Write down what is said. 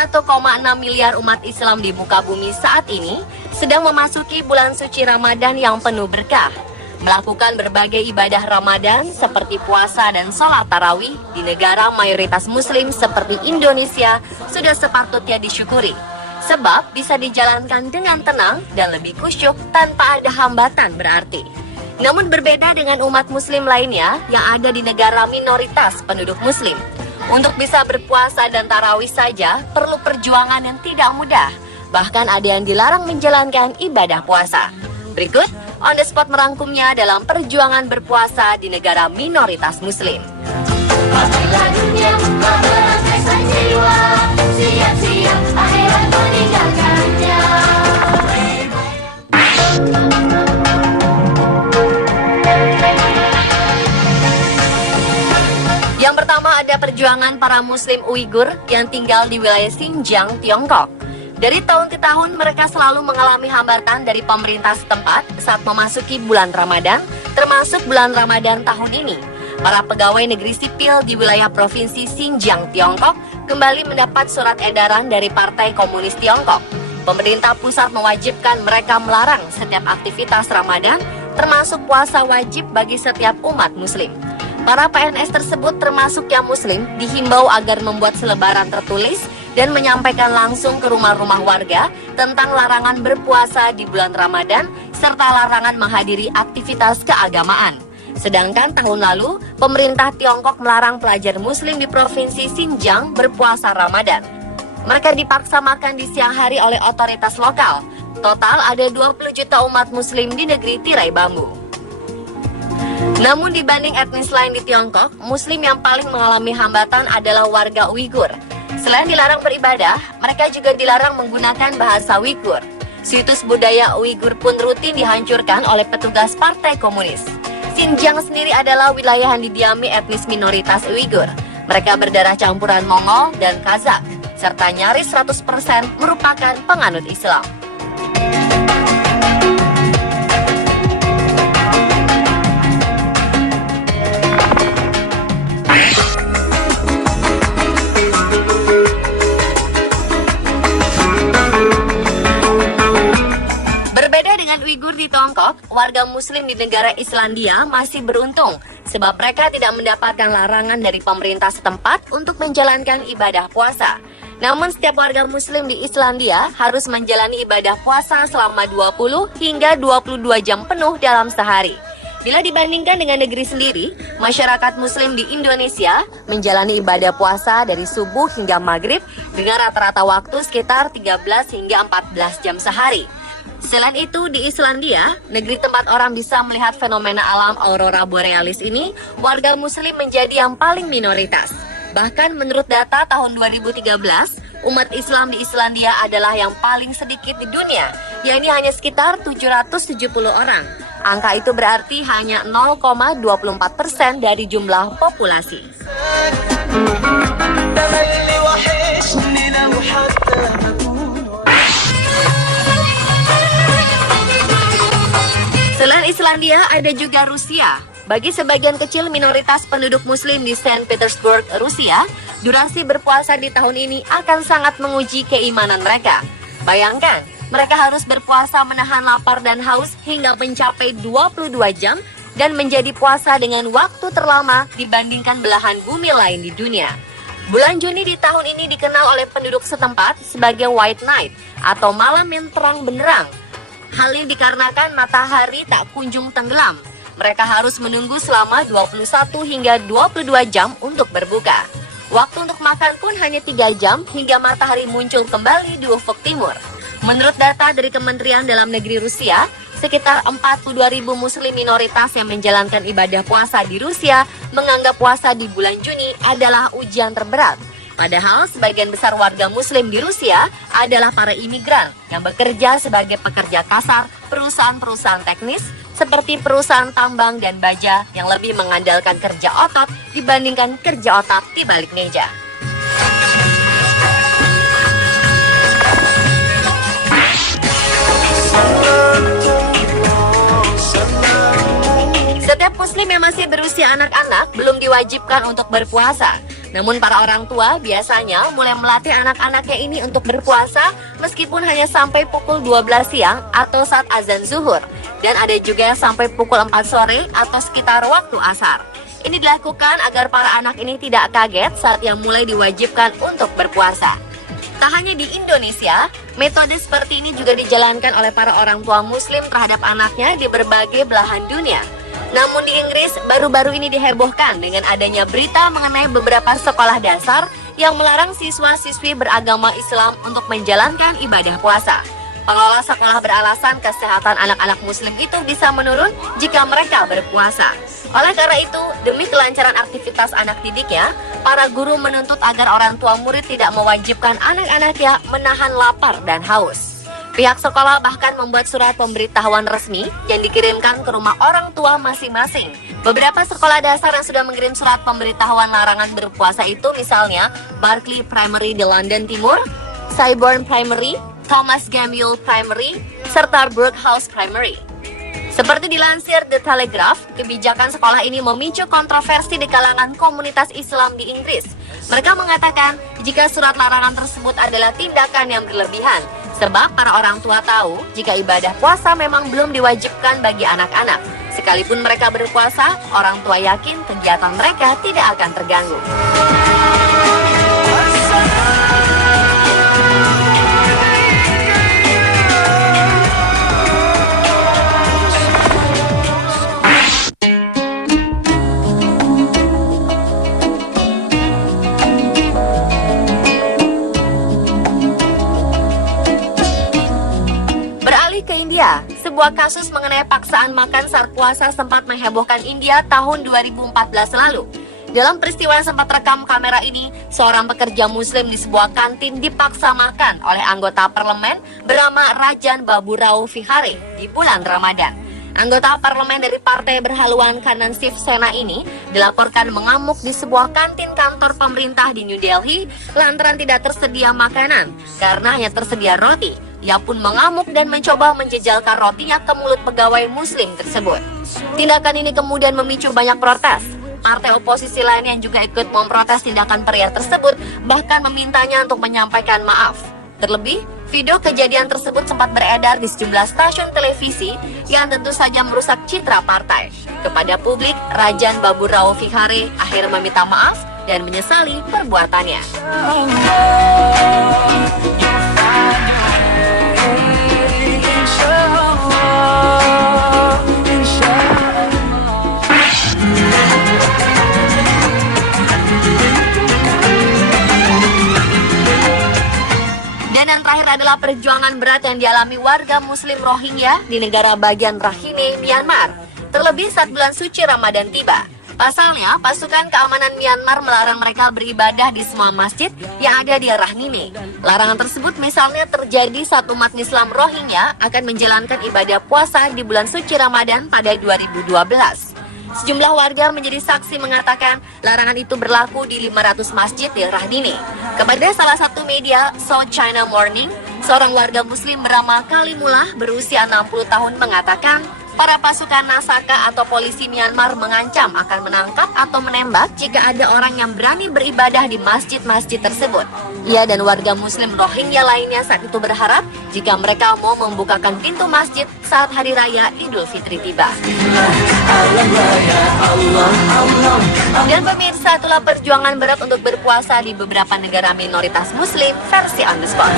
1,6 miliar umat Islam di muka bumi saat ini sedang memasuki bulan suci Ramadan yang penuh berkah. Melakukan berbagai ibadah Ramadan seperti puasa dan sholat tarawih di negara mayoritas muslim seperti Indonesia sudah sepatutnya disyukuri. Sebab bisa dijalankan dengan tenang dan lebih khusyuk tanpa ada hambatan berarti. Namun berbeda dengan umat muslim lainnya yang ada di negara minoritas penduduk muslim. Untuk bisa berpuasa dan tarawih saja perlu perjuangan yang tidak mudah. Bahkan ada yang dilarang menjalankan ibadah puasa. Berikut On The Spot merangkumnya dalam perjuangan berpuasa di negara minoritas muslim. Pakailah dunia, berangkaikan jiwa, siap-siap akhirat meninggalkannya. Yang pertama ada perjuangan para muslim Uighur yang tinggal di wilayah Xinjiang, Tiongkok. Dari tahun ke tahun mereka selalu mengalami hambatan dari pemerintah setempat saat memasuki bulan Ramadan, termasuk bulan Ramadan tahun ini. Para pegawai negeri sipil di wilayah provinsi Xinjiang, Tiongkok kembali mendapat surat edaran dari Partai Komunis Tiongkok. Pemerintah pusat mewajibkan mereka melarang setiap aktivitas Ramadan, termasuk puasa wajib bagi setiap umat muslim. Para PNS tersebut termasuk yang muslim dihimbau agar membuat selebaran tertulis dan menyampaikan langsung ke rumah-rumah warga tentang larangan berpuasa di bulan Ramadan serta larangan menghadiri aktivitas keagamaan. Sedangkan tahun lalu, pemerintah Tiongkok melarang pelajar muslim di provinsi Xinjiang berpuasa Ramadan. Mereka dipaksa makan di siang hari oleh otoritas lokal. Total ada 20 juta umat muslim di negeri tirai bambu. Namun dibanding etnis lain di Tiongkok, muslim yang paling mengalami hambatan adalah warga Uighur. Selain dilarang beribadah, mereka juga dilarang menggunakan bahasa Uighur. Situs budaya Uighur pun rutin dihancurkan oleh petugas Partai Komunis. Xinjiang sendiri adalah wilayah yang didiami etnis minoritas Uighur. Mereka berdarah campuran Mongol dan Kazakh, serta nyaris 100% merupakan penganut Islam. Uighur di Tiongkok, warga muslim di negara Islandia masih beruntung sebab mereka tidak mendapatkan larangan dari pemerintah setempat untuk menjalankan ibadah puasa. Namun setiap warga muslim di Islandia harus menjalani ibadah puasa selama 20 hingga 22 jam penuh dalam sehari. Bila dibandingkan dengan negeri sendiri, masyarakat muslim di Indonesia menjalani ibadah puasa dari subuh hingga maghrib dengan rata-rata waktu sekitar 13 hingga 14 jam sehari. Selain itu, di Islandia, negeri tempat orang bisa melihat fenomena alam aurora borealis ini, warga muslim menjadi yang paling minoritas. Bahkan menurut data tahun 2013, umat Islam di Islandia adalah yang paling sedikit di dunia, yakni hanya sekitar 770 orang. Angka itu berarti hanya 0,24% dari jumlah populasi. Selain Islandia, ada juga Rusia. Bagi sebagian kecil minoritas penduduk muslim di Saint Petersburg, Rusia, durasi berpuasa di tahun ini akan sangat menguji keimanan mereka. Bayangkan, mereka harus berpuasa menahan lapar dan haus hingga mencapai 22 jam dan menjadi puasa dengan waktu terlama dibandingkan belahan bumi lain di dunia. Bulan Juni di tahun ini dikenal oleh penduduk setempat sebagai White Night atau malam yang terang benderang. Hal ini dikarenakan matahari tak kunjung tenggelam. Mereka harus menunggu selama 21 hingga 22 jam untuk berbuka. Waktu untuk makan pun hanya 3 jam hingga matahari muncul kembali di ufuk timur. Menurut data dari Kementerian Dalam Negeri Rusia, sekitar 42.000 muslim minoritas yang menjalankan ibadah puasa di Rusia menganggap puasa di bulan Juni adalah ujian terberat. Padahal sebagian besar warga muslim di Rusia adalah para imigran yang bekerja sebagai pekerja kasar perusahaan-perusahaan teknis seperti perusahaan tambang dan baja yang lebih mengandalkan kerja otot dibandingkan kerja otak di balik meja. Setiap muslim yang masih berusia anak-anak belum diwajibkan untuk berpuasa. Namun para orang tua biasanya mulai melatih anak-anaknya ini untuk berpuasa meskipun hanya sampai pukul 12 siang atau saat azan zuhur. Dan ada juga yang sampai pukul 4 sore atau sekitar waktu asar. Ini dilakukan agar para anak ini tidak kaget saat yang mulai diwajibkan untuk berpuasa. Tak hanya di Indonesia, metode seperti ini juga dijalankan oleh para orang tua muslim terhadap anaknya di berbagai belahan dunia. Namun di Inggris, baru-baru ini dihebohkan dengan adanya berita mengenai beberapa sekolah dasar yang melarang siswa-siswi beragama Islam untuk menjalankan ibadah puasa. Pengelola sekolah beralasan kesehatan anak-anak muslim itu bisa menurun jika mereka berpuasa. Oleh karena itu, demi kelancaran aktivitas anak didiknya, para guru menuntut agar orang tua murid tidak mewajibkan anak-anaknya menahan lapar dan haus. Pihak sekolah bahkan membuat surat pemberitahuan resmi yang dikirimkan ke rumah orang tua masing-masing. Beberapa sekolah dasar yang sudah mengirim surat pemberitahuan larangan berpuasa itu misalnya Barclay Primary di London Timur, Syburn Primary, Thomas Gamule Primary, serta Brookhouse Primary. Seperti dilansir The Telegraph, kebijakan sekolah ini memicu kontroversi di kalangan komunitas Islam di Inggris. Mereka mengatakan jika surat larangan tersebut adalah tindakan yang berlebihan, sebab para orang tua tahu jika ibadah puasa memang belum diwajibkan bagi anak-anak. Sekalipun mereka berpuasa, orang tua yakin kegiatan mereka tidak akan terganggu. Ke India, sebuah kasus mengenai paksaan makan saat puasa sempat menghebohkan India tahun 2014 lalu. Dalam peristiwa yang sempat rekam kamera ini, seorang pekerja muslim di sebuah kantin dipaksa makan oleh anggota parlemen bernama Rajan Babu Rao Vihare di bulan Ramadan. Anggota parlemen dari partai berhaluan kanan Shiv Sena ini dilaporkan mengamuk di sebuah kantin kantor pemerintah di New Delhi lantaran tidak tersedia makanan karena hanya tersedia roti. Ia pun mengamuk dan mencoba menjejalkan rotinya ke mulut pegawai muslim tersebut. Tindakan ini kemudian memicu banyak protes. Partai oposisi lain yang juga ikut memprotes tindakan pria tersebut bahkan memintanya untuk menyampaikan maaf. Terlebih, video kejadian tersebut sempat beredar di sejumlah stasiun televisi yang tentu saja merusak citra partai. Kepada publik, Rajan Babu Rao Vihare akhirnya meminta maaf dan menyesali perbuatannya. Dan yang terakhir adalah perjuangan berat yang dialami warga muslim Rohingya di negara bagian Rakhine, Myanmar. Terlebih saat bulan suci Ramadan tiba. Pasalnya, pasukan keamanan Myanmar melarang mereka beribadah di semua masjid yang ada di Rakhine. Larangan tersebut misalnya terjadi saat umat Islam Rohingya akan menjalankan ibadah puasa di bulan suci Ramadan pada 2012. Sejumlah warga menjadi saksi mengatakan larangan itu berlaku di 500 masjid di Rakhine. Kepada salah satu media, South China Morning, seorang warga muslim bernama Kalimullah berusia 60 tahun mengatakan para pasukan Nasaka atau polisi Myanmar mengancam akan menangkap atau menembak jika ada orang yang berani beribadah di masjid-masjid tersebut. Ia dan warga muslim Rohingya lainnya saat itu berharap jika mereka mau membukakan pintu masjid saat Hari Raya Idul Fitri tiba. Dan pemirsa, itulah perjuangan berat untuk berpuasa di beberapa negara minoritas muslim versi On The Spot.